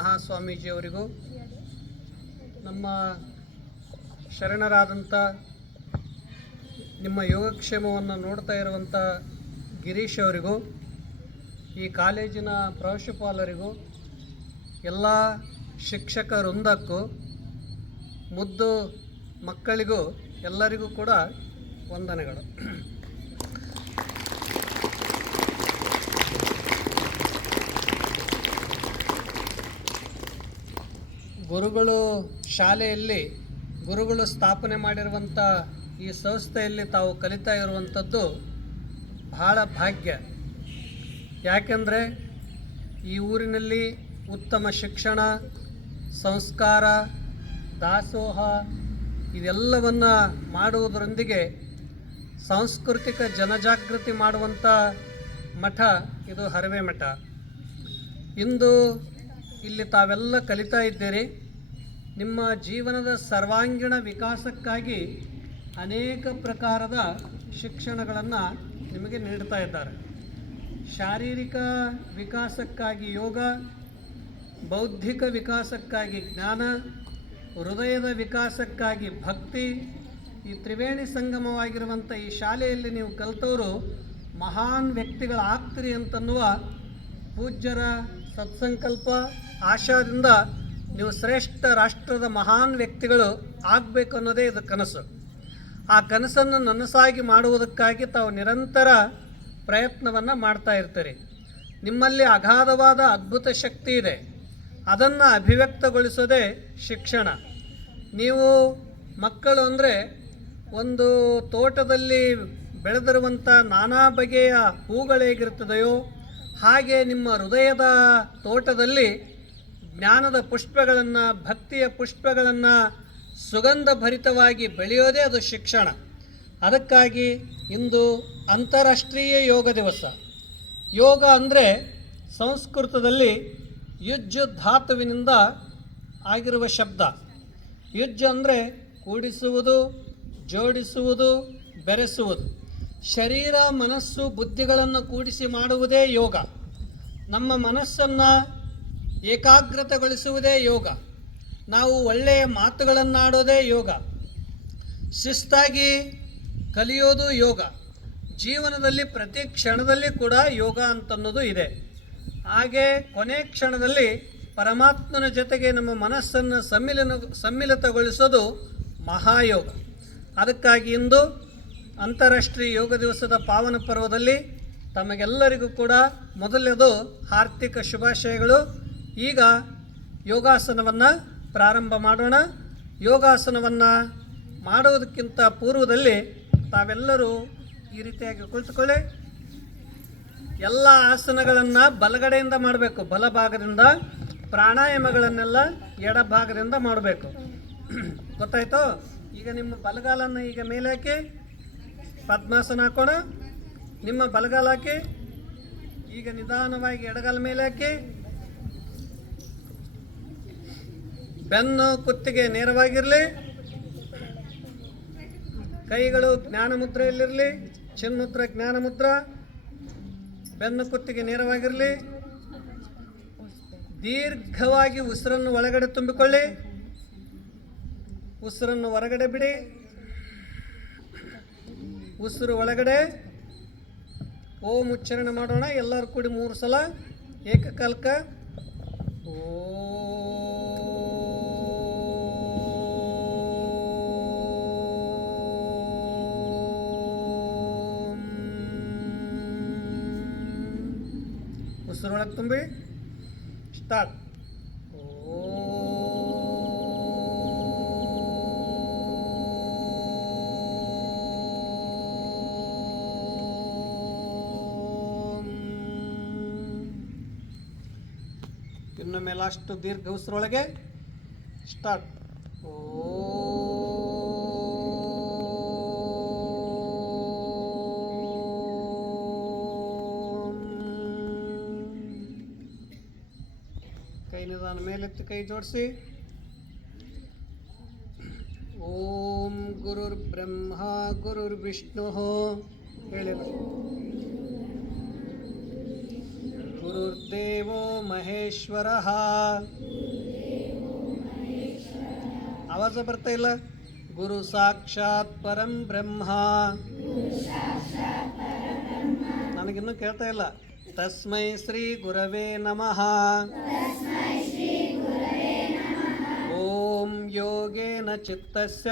ಮಹಾಸ್ವಾಮೀಜಿಯವರಿಗೂ ನಮ್ಮ ಶರಣರಾದಂಥ ನಿಮ್ಮ ಯೋಗಕ್ಷೇಮವನ್ನು ನೋಡ್ತಾ ಇರುವಂಥ ಗಿರೀಶ್ ಅವರಿಗೂ, ಈ ಕಾಲೇಜಿನ ಪ್ರಾಂಶುಪಾಲರಿಗೂ, ಎಲ್ಲ ಶಿಕ್ಷಕ ವೃಂದಕ್ಕೂ, ಮುದ್ದು ಮಕ್ಕಳಿಗೂ ಎಲ್ಲರಿಗೂ ಕೂಡ ವಂದನೆಗಳು. ಗುರುಗಳು ಶಾಲೆಯಲ್ಲಿ, ಗುರುಗಳು ಸ್ಥಾಪನೆ ಮಾಡಿರುವಂಥ ಈ ಸಂಸ್ಥೆಯಲ್ಲಿ ತಾವು ಕಲಿತಾ ಇರುವಂಥದ್ದು ಬಹಳ ಭಾಗ್ಯ. ಯಾಕೆಂದರೆ ಈ ಊರಿನಲ್ಲಿ ಉತ್ತಮ ಶಿಕ್ಷಣ, ಸಂಸ್ಕಾರ, ದಾಸೋಹ ಇದೆಲ್ಲವನ್ನು ಮಾಡುವುದರೊಂದಿಗೆ ಸಾಂಸ್ಕೃತಿಕ ಜನಜಾಗೃತಿ ಮಾಡುವಂಥ ಮಠ ಇದು ಹರವೆ ಮಠ. ಇಂದು ಇಲ್ಲಿ ತಾವೆಲ್ಲ ಕಲಿತಾ ಇದ್ದೀರಿ. ನಿಮ್ಮ ಜೀವನದ ಸರ್ವಾಂಗೀಣ ವಿಕಾಸಕ್ಕಾಗಿ ಅನೇಕ ಪ್ರಕಾರದ ಶಿಕ್ಷಣಗಳನ್ನು ನಿಮಗೆ ನೀಡ್ತಾ ಇದ್ದಾರೆ. ಶಾರೀರಿಕ ವಿಕಾಸಕ್ಕಾಗಿ ಯೋಗ, ಬೌದ್ಧಿಕ ವಿಕಾಸಕ್ಕಾಗಿ ಜ್ಞಾನ, ಹೃದಯದ ವಿಕಾಸಕ್ಕಾಗಿ ಭಕ್ತಿ, ಈ ತ್ರಿವೇಣಿ ಸಂಗಮವಾಗಿರುವಂಥ ಈ ಶಾಲೆಯಲ್ಲಿ ನೀವು ಕಲಿತವರು ಮಹಾನ್ ವ್ಯಕ್ತಿಗಳಾಗ್ತೀರಿ ಅಂತನ್ನುವ ಪೂಜ್ಯರ ಸತ್ಸಂಕಲ್ಪ, ಆಶಾದಿಂದ ನೀವು ಶ್ರೇಷ್ಠ ರಾಷ್ಟ್ರದ ಮಹಾನ್ ವ್ಯಕ್ತಿಗಳು ಆಗಬೇಕು ಅನ್ನೋದೇ ಇದು ಕನಸು. ಆ ಕನಸನ್ನು ನನಸಾಗಿ ಮಾಡುವುದಕ್ಕಾಗಿ ತಾವು ನಿರಂತರ ಪ್ರಯತ್ನವನ್ನು ಮಾಡ್ತಾ ಇರ್ತೀರಿ. ನಿಮ್ಮಲ್ಲಿ ಅಗಾಧವಾದ ಅದ್ಭುತ ಶಕ್ತಿ ಇದೆ. ಅದನ್ನು ಅಭಿವ್ಯಕ್ತಗೊಳಿಸೋದೇ ಶಿಕ್ಷಣ. ನೀವು ಮಕ್ಕಳು ಅಂದರೆ ಒಂದು ತೋಟದಲ್ಲಿ ಬೆಳೆದಿರುವಂಥ ನಾನಾ ಬಗೆಯ ಹೂಗಳು ಹೇಗಿರ್ತದೆಯೋ ಹಾಗೆ ನಿಮ್ಮ ಹೃದಯದ ತೋಟದಲ್ಲಿ ಜ್ಞಾನದ ಪುಷ್ಪಗಳನ್ನು, ಭಕ್ತಿಯ ಪುಷ್ಪಗಳನ್ನು ಸುಗಂಧ ಭರಿತವಾಗಿ ಬೆಳೆಯೋದೇ ಅದು ಶಿಕ್ಷಣ. ಅದಕ್ಕಾಗಿ ಇಂದು ಅಂತಾರಾಷ್ಟ್ರೀಯ ಯೋಗ ದಿವಸ. ಯೋಗ ಅಂದರೆ ಸಂಸ್ಕೃತದಲ್ಲಿ ಯುಜ್ ಧಾತುವಿನಿಂದ ಆಗಿರುವ ಶಬ್ದ. ಯುಜ್ ಅಂದರೆ ಕೂಡಿಸುವುದು, ಜೋಡಿಸುವುದು, ಬೆರೆಸುವುದು. ಶರೀರ, ಮನಸ್ಸು, ಬುದ್ಧಿಗಳನ್ನು ಕೂಡಿಸಿ ಮಾಡುವುದೇ ಯೋಗ. ನಮ್ಮ ಮನಸ್ಸನ್ನು ಏಕಾಗ್ರತೆಗೊಳಿಸುವುದೇ ಯೋಗ. ನಾವು ಒಳ್ಳೆಯ ಮಾತುಗಳನ್ನಾಡೋದೇ ಯೋಗ. ಶಿಸ್ತಾಗಿ ಕಲಿಯೋದು ಯೋಗ. ಜೀವನದಲ್ಲಿ ಪ್ರತಿ ಕ್ಷಣದಲ್ಲಿ ಕೂಡ ಯೋಗ ಅಂತನ್ನೋದು ಇದೆ. ಹಾಗೆ ಕೊನೆ ಕ್ಷಣದಲ್ಲಿ ಪರಮಾತ್ಮನ ಜೊತೆಗೆ ನಮ್ಮ ಮನಸ್ಸನ್ನು ಸಮ್ಮಿಲನ, ಸಮ್ಮಿಲಿತಗೊಳಿಸೋದು ಮಹಾಯೋಗ. ಅದಕ್ಕಾಗಿ ಇಂದು ಅಂತಾರಾಷ್ಟ್ರೀಯ ಯೋಗ ದಿವಸದ ಪಾವನ ಪರ್ವದಲ್ಲಿ ತಮಗೆಲ್ಲರಿಗೂ ಕೂಡ ಮೊದಲನೇದು ಆರ್ಥಿಕ ಶುಭಾಶಯಗಳು. ಈಗ ಯೋಗಾಸನವನ್ನು ಪ್ರಾರಂಭ ಮಾಡೋಣ. ಯೋಗಾಸನವನ್ನು ಮಾಡುವುದಕ್ಕಿಂತ ಪೂರ್ವದಲ್ಲಿ ತಾವೆಲ್ಲರೂ ಈ ರೀತಿಯಾಗಿ ಕುಳಿತುಕೊಳ್ಳಿ. ಎಲ್ಲ ಆಸನಗಳನ್ನು ಬಲಗಡೆಯಿಂದ ಮಾಡಬೇಕು. ಬಲಭಾಗದಿಂದ ಪ್ರಾಣಾಯಾಮಗಳನ್ನೆಲ್ಲ ಎಡಭಾಗದಿಂದ ಮಾಡಬೇಕು. ಗೊತ್ತಾಯಿತು? ಈಗ ನಿಮ್ಮ ಬಲಗಾಲನ್ನು ಈಗ ಮೇಲೆ ಹಾಕಿ ಪದ್ಮಾಸನ ಹಾಕೋಣ ನಿಮ್ಮ ಬಲಗಾಲ ಹಾಕಿ, ಈಗ ನಿಧಾನವಾಗಿ ಎಡಗಾಲ ಮೇಲೆ ಹಾಕಿ. ಬೆನ್ನು ಕುತ್ತಿಗೆ ನೇರವಾಗಿರಲಿ. ಕೈಗಳು ಜ್ಞಾನ ಮುದ್ರೆಯಲ್ಲಿರಲಿ ಚಿನ್ಮುದ್ರ ಜ್ಞಾನ ಮುದ್ರ ಬೆನ್ನು ಕುತ್ತಿಗೆ ನೇರವಾಗಿರಲಿ. ದೀರ್ಘವಾಗಿ ಉಸಿರನ್ನು ಒಳಗಡೆ ತುಂಬಿಕೊಳ್ಳಿ. ಉಸಿರನ್ನು ಹೊರಗಡೆ ಬಿಡಿ. ಉಸಿರು ಒಳಗಡೆ. ಓಂ ಉಚ್ಚಾರಣೆ ಮಾಡೋಣ. ಎಲ್ಲರೂ ಕೂಡಿ ಮೂರು ಸಲ. ಏಕಕಾಲಕ. ಓಂ. ಉಸಿರೊಳಗೆ ತುಂಬಿ. ಸ್ಟಾರ್ಟ್ ಇನ್ನೊಮ್ಮೆ ಲಾಸ್ಟ್ ದೀರ್ಘ ಉಸಿರೊಳಗೆ ಸ್ಟಾರ್ಟ್ ಕೈ ನಿಧಾನ ಮೇಲೆತ್ತಿ ಕೈ ಜೋಡಿಸಿ. ಓಂ ಗುರುರ್ ಬ್ರಹ್ಮ ಗುರುರ್ ವಿಷ್ಣು ಹೇಳಿದ್ರು. ಗುರುರ್ದೇವೋ ಮಹೇಶ್ವರ ಆವಾಜ ಬರ್ತಾ ಇಲ್ಲ ಗುರು ಸಾಕ್ಷಾತ್ ಪರಂ ಬ್ರಹ್ಮ ನನಗಿನ್ನೂ ಕೇಳ್ತಾ ಇಲ್ಲ ತಸ್ಮೈ ಶ್ರೀ ಗುರವೇ ನಮಃ ಓಂ ಯೋಗೇನ ಚಿತ್ತಸ್ಯ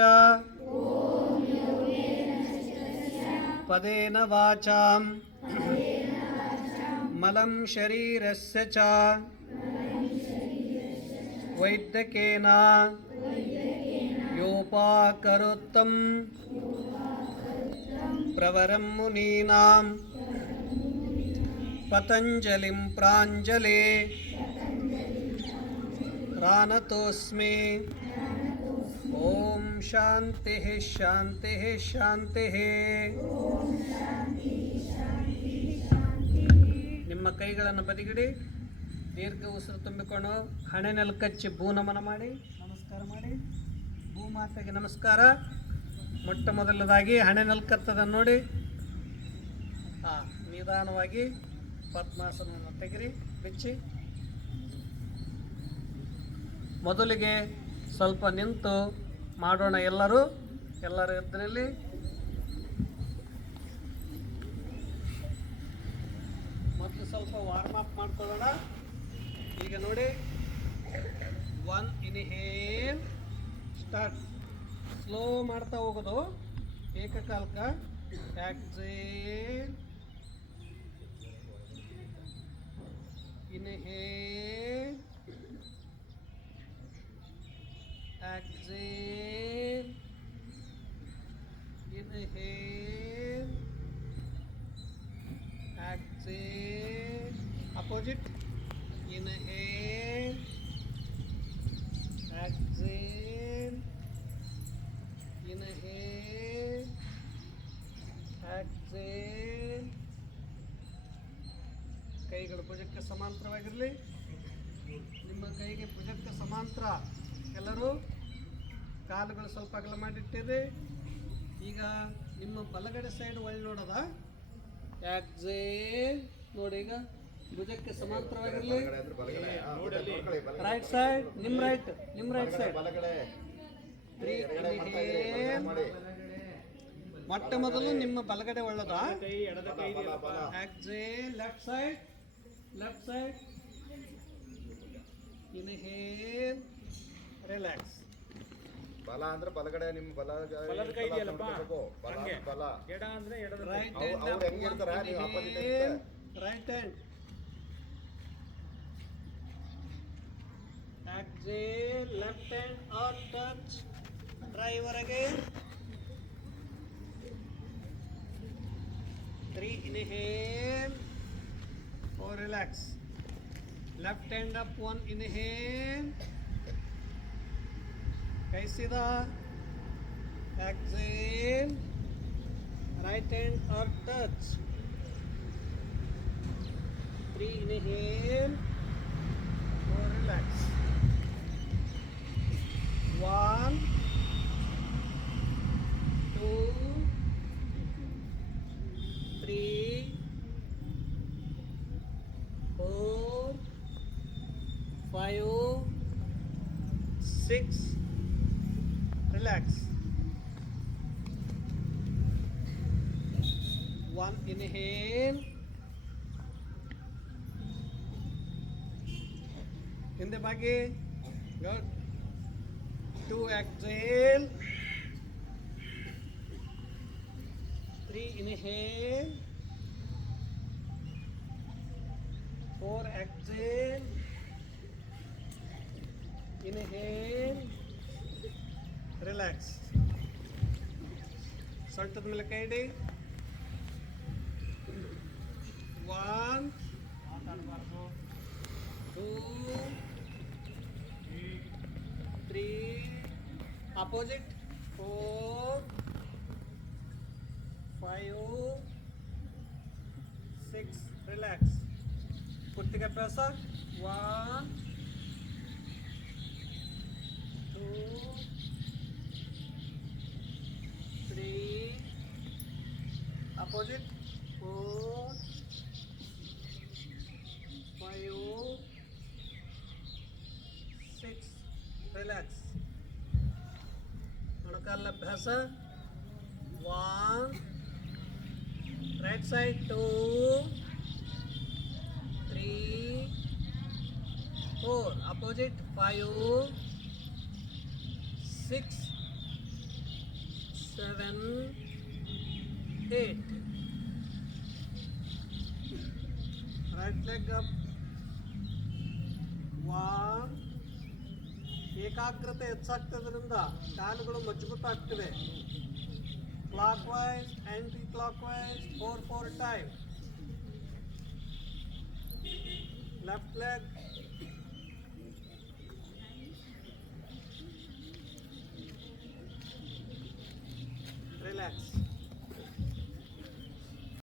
ಪದೇನ ವಾಚಾಂ मलं शरीरस्य च। वैद्यक योपाकरोत्तं प्रवर मुनीनां पतंजलि प्राञ्जले। रानतोऽस्मि। ॐ शान्तिः शान्तिः शान्तिः। ನಿಮ್ಮ ಕೈಗಳನ್ನು ಬದಿಗಿಡಿ. ದೀರ್ಘ ಉಸಿರು ತುಂಬಿಕೊಂಡು ಹಣೆ ನೆಲಕಚ್ಚಿ ಭೂ ನಮನ ಮಾಡಿ, ನಮಸ್ಕಾರ ಮಾಡಿ. ಭೂಮಾತೆಗೆ ನಮಸ್ಕಾರ. ಮೊಟ್ಟ ಮೊದಲದಾಗಿ ಹಣೆ ನೆಲಕತ್ತದ ನೋಡಿ. ಹಾಂ ನಿಧಾನವಾಗಿ ಪದ್ಮಾಸನವನ್ನು ತೆಗಿರಿ, ಬಿಚ್ಚಿ. ಮೊದಲಿಗೆ ಸ್ವಲ್ಪ ನಿಂತು ಮಾಡೋಣ ಎಲ್ಲರೂ. ಎಲ್ಲರ ಎದುರಲ್ಲಿ ಮೊದಲು ವಾರ್ಮ್ ಅಪ್ ಮಾಡ್ಕೊಳ್ಳೋಣ. ಈಗ ನೋಡಿ. ಒನ್ ಇನ್ಹೇಲ್ ಸ್ಟಾರ್ಟ್ ಸ್ಲೋ ಮಾಡ್ತಾ ಹೋಗೋದು. ಏಕಕಾಲಕ exhale inhale exhale inhale exhale opposite inhale exhale inhale exhale ಕೈಗಳು ಭುಜಕ್ಕೆ ಸಮಾಂತರವಾಗಿರಲಿ. ನಿಮ್ಮ ಕೈಗೆ ಭುಜಕ್ಕೆ ಸಮಾಂತರ. ಎಲ್ಲರೂ ಕಾಲುಗಳು ಸ್ವಲ್ಪ ಅಗಲ ಮಾಡಿಟ್ಟಿದೆ ಈಗ ನಿಮ್ಮ ಬಲಗಡೆ ಸೈಡ್ ಒಳ್ಳೆ ನೋಡದ? ಯಾಕೆ ನೋಡಿ ಈಗ. ಭುಜಕ್ಕೆ ಸಮಾಂತರವಾಗಿರಲಿ. ರೈಟ್ ಸೈಡ್ ನಿಮ್ಮ ರೈಟ್ ನಿಮ್ ರೈಟ್ ಸೈಡ್ ಮೊಟ್ಟ ಮೊದಲು ನಿಮ್ಮ ಬಲಗಡೆ ಒಳ್ಳದ? Left side left side inhale relax ಬಲ. ಅಂದ್ರೆ ಬಲಗಡೆ ನಿಮ್ಮ ಬಲ ಬಲದ ಕೈ ಇದೆಯಲ್ಲಪ್ಪ, ಬಲ ಬಲ. ಎಡ ಅಂದ್ರೆ ಎಡದ right? Hand right hand exhale left hand or touch driver again three inhale or relax left hand up one inhale कई सीधा exhale right hand or touch three inhale or relax six. Relax. One inhale. In the baggy good. Two exhale. Three inhale. Four exhale inhale. Relax ಸೊಂಟದ ಮೇಲೆ ಕೈ ಇಡಿ one two three opposite four five six relax ಕುತ್ತಿಗೆ ಅಭ್ಯಾಸ one three opposite four five six relax ಮೊಣಕಾಲ ಅಭ್ಯಾಸ one right side two three four opposite five six seven eight right leg up one ಏಕಾಗ್ರತೆ ಹೆಚ್ಚಾಗ್ತದ್ರಿಂದ ಕಾಲುಗಳು ಮಜಬೂತ ಆಗ್ತಿವೆ clockwise anticlockwise four four time left leg Next.